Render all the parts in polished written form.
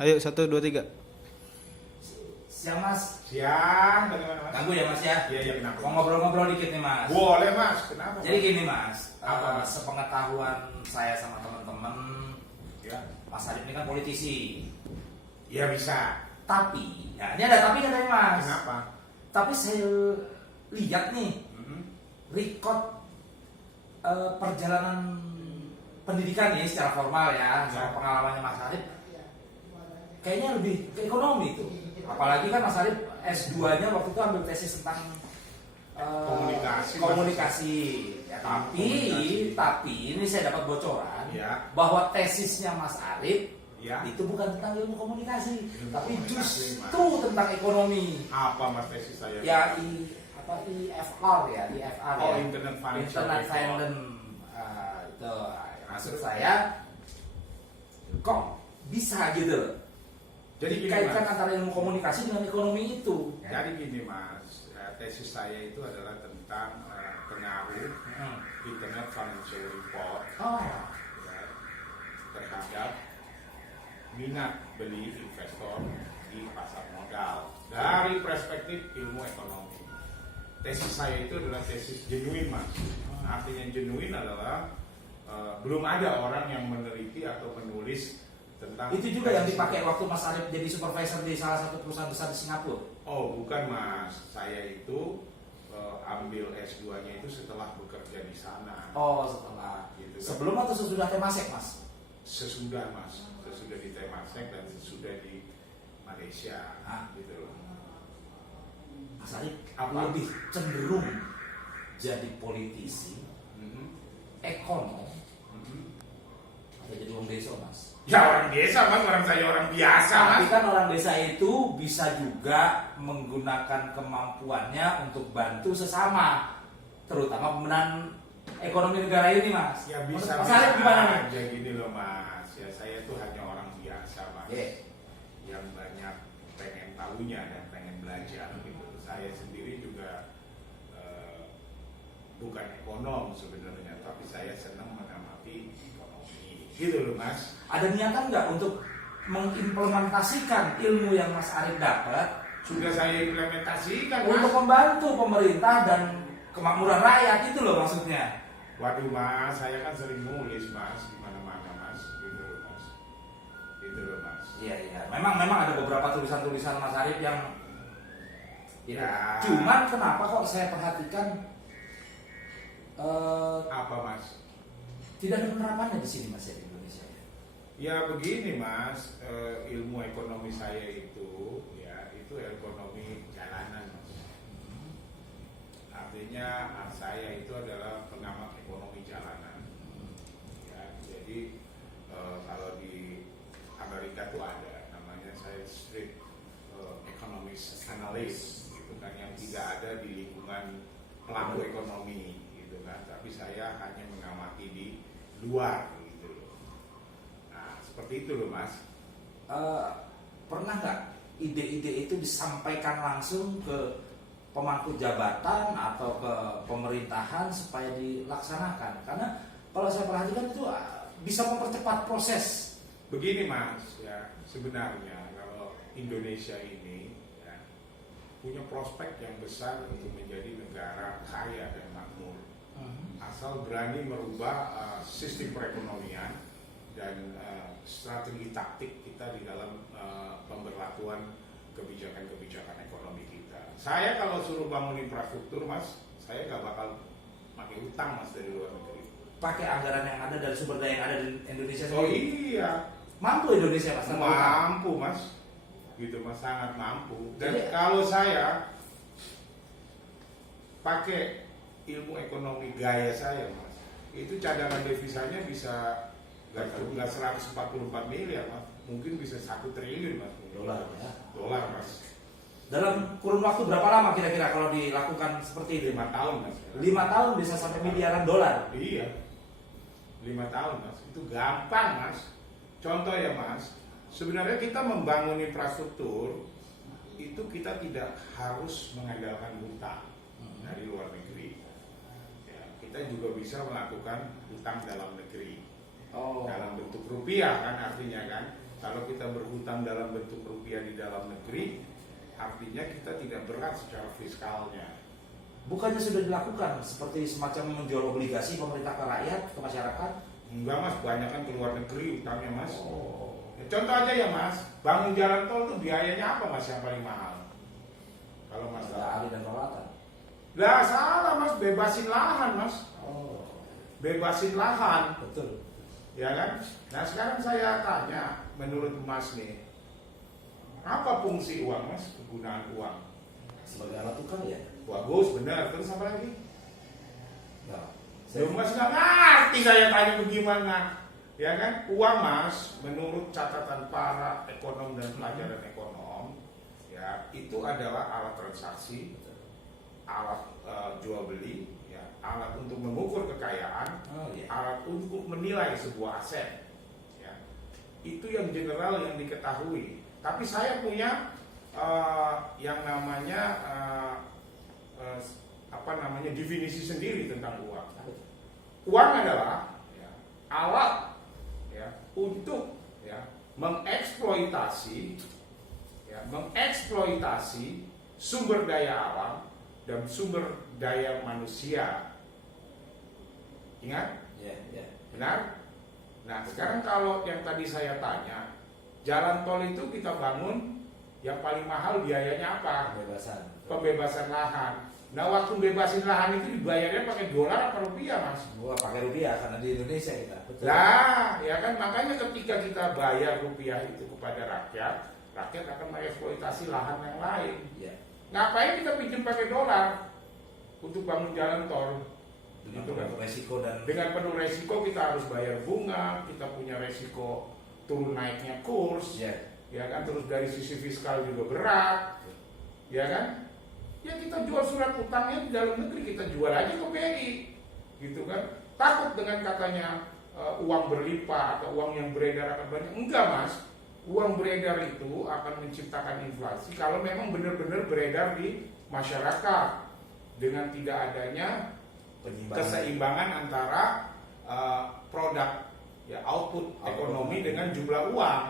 Ayo 1, 2, 3. Siang Mas. Siang, bagaimana Mas? Ganggu ya Mas ya? Iya, iya, kenapa? Mau ngobrol-ngobrol dikit nih Mas. Boleh Mas, kenapa? Jadi gini Mas, Apa, Mas? sepengetahuan saya sama teman-teman, Ya, Mas Arif ini kan politisi. ya bisa. Tapi, ya ini ada tapi katanya Mas. Kenapa? Tapi saya lihat nih, Mhm. record perjalanan pendidikan nih secara formal ya, Ya. sama pengalamannya Mas Arif, kayaknya lebih ke ekonomi tuh. Apalagi kan Mas Arif S2-nya waktu itu ambil tesis tentang Komunikasi. komunikasi. Ya, Komunikasi. tapi ini saya dapat bocoran Ya. bahwa tesisnya Mas Arif Ya. itu bukan tentang ilmu komunikasi, Ilmu tapi komunikasi, justru tentang ekonomi. Apa Mas tesis saya? Ya IFR ya, IFR Oh, ya. Internet Financial Internet Report. Finance itu maksud saya kok bisa gitu Jadi gini dikaitkan Mas. antara ilmu komunikasi dengan ekonomi itu. Jadi gini Mas, tesis saya itu adalah tentang pengaruh Internet Financial Report Oh, ya, terhadap minat beli investor di pasar modal dari perspektif ilmu ekonomi. Tesis saya itu adalah tesis genuine Mas. Artinya genuine adalah belum ada orang yang meneliti atau menulis tentang itu juga yang dipakai waktu Mas Arif jadi supervisor di salah satu perusahaan besar di Singapura. Oh bukan Mas, saya itu ambil S2-nya itu setelah bekerja di sana. Oh, setelah Gitu kan. sebelum atau sesudah Temasek Mas? Sesudah Mas, sesudah di Temasek dan sesudah di Malaysia, gitu loh. Mas Arif Apa? lebih cenderung jadi politisi, Mhm, ekonom, mhm. atau jadi orang desa Mas? Ya orang desa Mas, orang saya orang biasa Mas. Tapi kan orang desa itu bisa juga menggunakan kemampuannya untuk bantu sesama, terutama pemenang ekonomi negara ini Mas. Ya bisa Mas Arif gimana nih? aja gini loh Mas. Ya saya tuh hanya orang biasa Mas. Oke. Yang banyak pengen tahunya dan pengen belajar gitu. Saya sendiri juga bukan ekonom sebenarnya, tapi saya senang mengamati ekonomi. Gitu loh Mas. Ada niatan nggak untuk mengimplementasikan ilmu yang Mas Arif dapat Sudah saya implementasikan untuk Mas. membantu pemerintah dan kemakmuran rakyat itu loh maksudnya? Waduh Mas, saya kan sering nulis Mas di mana-mana Mas. Gitu loh Mas. Gitu loh Mas. Iya iya. Memang ada beberapa tulisan-tulisan Mas Arif yang Ya. Cuman kenapa kok saya perhatikan Apa Mas? tidak ada penerapannya di sini Mas ya di Indonesia? Ya begini Mas, ilmu ekonomi saya itu ya itu ekonomi jalanan Mas. Artinya saya itu adalah pengamat ekonomi jalanan. Ya, jadi kalau di Amerika tuh ada namanya saya street economics analyst gitu kan yang tidak ada di lingkungan pelaku ekonomi gitu kan, tapi saya hanya mengamati di luar gitu loh. Nah, seperti itu loh Mas. Pernah nggak ide-ide itu disampaikan langsung ke pemangku jabatan atau ke pemerintahan supaya dilaksanakan? Karena kalau saya perhatikan itu bisa mempercepat proses. Begini Mas, ya sebenarnya kalau Indonesia ini ya, punya prospek yang besar untuk menjadi negara kaya dan makmur, asal berani merubah sistem perekonomian dan strategi taktik kita di dalam pemberlakuan kebijakan-kebijakan ekonomi kita. Saya kalau suruh bangun infrastruktur Mas, saya gak bakal pakai utang Mas dari luar negeri. Pakai anggaran yang ada dari sumber daya yang ada di Indonesia Oh sendiri. iya, Mampu Indonesia Mas? tanpa utang? mampu Mas, gitu Mas, sangat mampu. Dan Jadi- kalau saya pakai ilmu ekonomi gaya saya Mas, itu cadangan devisanya bisa nggak 144 miliar Mas, mungkin bisa 1 triliun Mas. Dolar ya. Dolar Mas. Dalam kurun waktu berapa lama kira-kira kalau dilakukan seperti itu? 5 tahun Mas. 5 tahun bisa sampai miliaran dolar. Iya, 5 tahun Mas, itu gampang Mas. Contoh ya Mas, sebenarnya kita membangun infrastruktur itu kita tidak harus mengandalkan hutang dari luar negeri. Ya, kita juga bisa melakukan hutang dalam negeri Oh. dalam bentuk rupiah kan artinya kan. Kalau kita berhutang dalam bentuk rupiah di dalam negeri, artinya kita tidak berat secara fiskalnya. Bukannya sudah dilakukan seperti semacam menjual obligasi pemerintah ke rakyat, ke masyarakat? Enggak mas, banyak kan ke luar negeri utangnya mas. Oh. Contoh aja ya mas, bangun jalan tol tuh biayanya apa mas yang paling mahal? Kalau mas Ada ahli dan peralatan. lah salah mas, bebasin lahan mas, Oh. bebasin lahan, Betul. ya kan? Nah sekarang saya tanya, menurut mas nih, apa fungsi uang mas, kegunaan uang? Sebagai alat tukar ya? Bagus, benar, terus apa lagi? Nah, Loh mas nggak ngerti saya tanya bagaimana, ya kan? Uang mas, menurut catatan para ekonom dan pelajaran ekonom, ya itu adalah alat transaksi, alat jual beli, ya, alat untuk mengukur kekayaan, oh, iya. alat untuk menilai sebuah aset, ya. Itu yang general yang diketahui. Tapi saya punya yang namanya definisi sendiri tentang uang. Uang adalah ya, alat ya, untuk ya, mengeksploitasi sumber daya alam dan sumber daya manusia. Ingat? Ya, ya. Benar? Nah sekarang kalau yang tadi saya tanya, jalan tol itu kita bangun, yang paling mahal biayanya apa? Pembebasan lahan. Nah waktu bebasin lahan itu dibayarnya pakai dolar apa rupiah mas? Gua pakai rupiah karena di Indonesia kita. Betul. Nah, ya kan makanya ketika kita bayar rupiah itu kepada rakyat, rakyat akan mengeksploitasi lahan yang lain. Ya. Ngapain kita pinjam pakai dolar untuk bangun jalan tol? Dengan Gitu kan? penuh resiko dan Dengan penuh resiko kita harus bayar bunga, kita punya resiko turun naiknya kurs, ya. ya kan? Terus dari sisi fiskal juga berat, ya kan? Ya kita jual surat utangnya di dalam negeri, kita jual aja ke BI, gitu kan? Takut dengan katanya uang berlimpah atau uang yang beredar akan banyak. Enggak mas, uang beredar itu akan menciptakan inflasi kalau memang benar-benar beredar di masyarakat dengan tidak adanya keseimbangan antara produk ya output ekonomi dengan jumlah uang.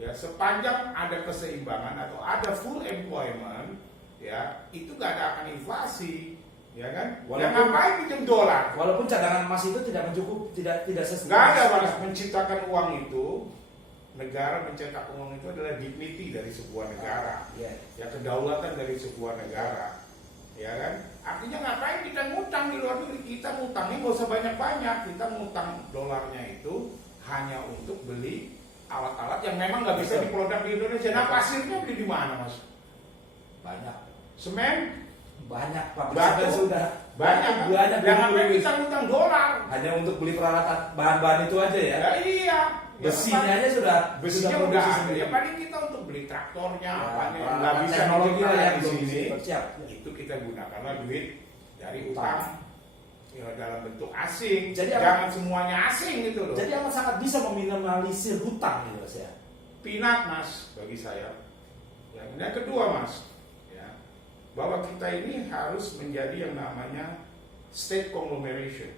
Ya sepanjang ada keseimbangan atau ada full employment, ya itu gak ada akan inflasi, ya kan? Yang ngapain pinjam dolar? Walaupun cadangan emas itu tidak mencukup, tidak sesuai. Gak ada mas, menciptakan uang itu, negara mencetak uang itu adalah dignity dari sebuah negara, ya kedaulatan dari sebuah negara, ya kan? Artinya ngapain kita ngutang di luar negeri? Kita ngutangnya nggak usah banyak-banyak, kita ngutang dolarnya itu hanya untuk beli alat-alat yang memang nggak bisa diproduk di Indonesia. Nah pasirnya beli di mana mas? Banyak. Semen? Banyak pabrik Batu? semen sudah. Banyak. Banyak. Dan ngapain kita ngutang dolar? Hanya untuk beli peralatan bahan-bahan itu aja ya. Ya iya. Besinya aja sudah. Besinya udah produksi ada. sendiri. Ya paling kita untuk beli traktornya, Ya, apanya yang peralatan nggak bisa teknologi lah ya di belum sini. siap. Itu kita gunakanlah duit dari utang ya, dalam bentuk asing. Jadi jangan semuanya asing gitu loh. Jadi amat sangat bisa meminimalisir hutang gitu mas ya. Pinat mas bagi saya. Yang kedua mas, ya, bahwa kita ini harus menjadi yang namanya state conglomeration,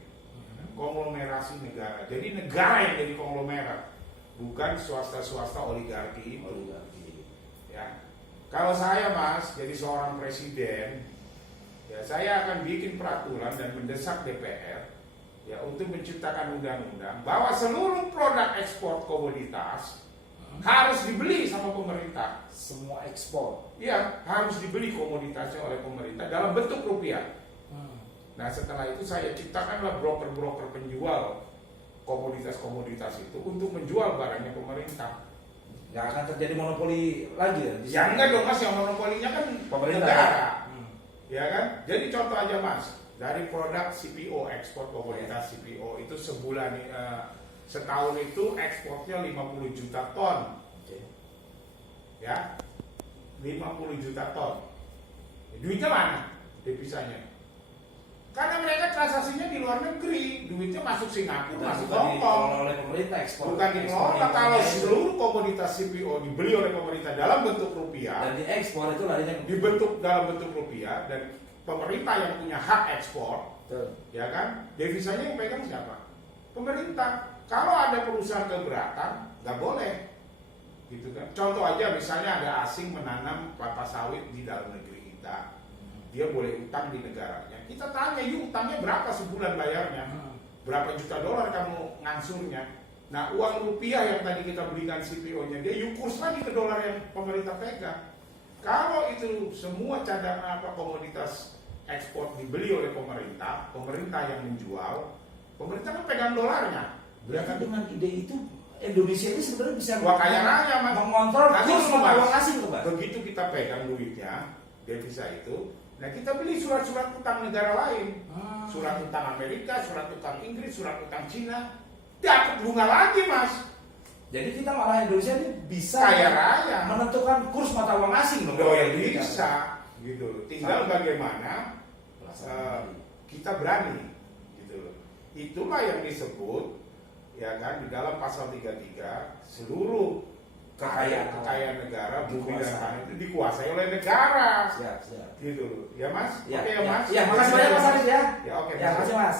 konglomerasi negara. Jadi negara yang jadi konglomerat, bukan swasta oligarki. Ya. Kalau saya mas jadi seorang presiden, ya saya akan bikin peraturan dan mendesak DPR ya untuk menciptakan undang-undang bahwa seluruh produk ekspor komoditas harus dibeli sama pemerintah. Semua ekspor. Iya, harus dibeli komoditasnya oleh pemerintah dalam bentuk rupiah. Nah setelah itu saya ciptakanlah broker-broker penjual komoditas-komoditas itu untuk menjual barangnya pemerintah. Nggak akan terjadi monopoli lagi ya? Ya enggak dong mas, yang monopolinya kan Pemerintah. negara. Ya kan? Jadi contoh aja mas, dari produk CPO, ekspor komoditas CPO itu sebulan setahun itu ekspornya 50 juta ton. Ya, 50 juta ton. Duitnya mana? Devisanya. Karena mereka transaksinya di luar negeri, duitnya masuk Singapura, masuk Hong Kong. Oleh pemerintah ekspor. Bukan dikelola. Kalau seluruh komoditas CPO dibeli oleh pemerintah dalam bentuk rupiah dan diekspor itu larinya dibentuk dalam bentuk rupiah dan pemerintah yang punya hak ekspor, betul. ya kan? Devisanya yang pegang siapa? Pemerintah. Kalau ada perusahaan keberatan, nggak boleh. gitu kan. Contoh aja misalnya ada asing menanam kelapa sawit di dalam negeri kita, dia boleh utang di negaranya. Kita tanya, yuk utangnya berapa sebulan bayarnya? Berapa juta dolar kamu ngangsurnya? Nah, uang rupiah yang tadi kita belikan CPO-nya, dia yuk kurs lagi ke dolar yang pemerintah pegang. Kalau itu semua cadangan komoditas ekspor dibeli oleh pemerintah, pemerintah yang menjual, pemerintah kan pegang dolarnya. Ya kan? Dengan ide itu Indonesia ini sebenarnya bisa Wah, kaya raya, Mas. mengontrol Nanti kurs dulu, mata Mas. uang asing tuh, Pak. Begitu kita pegang duitnya, devisa itu, nah kita beli surat-surat utang negara lain, surat utang Amerika, surat utang Inggris, surat utang Cina, dapat bunga lagi, Mas. Jadi kita malah Indonesia ini bisa Kaya raya. menentukan kurs mata uang asing dong. Loh, ya bisa, gitu. Tinggal bagaimana kita berani, gitu. Itulah yang disebut, ya kan, di dalam pasal 33 seluruh kekayaan negara, bumi dan tanah itu dikuasai oleh negara. Siap. Gitu, ya Mas? Ya, Oke ya Mas? Ya, makasih banyak Mas Arif ya. Ya oke. Ya, makasih Mas.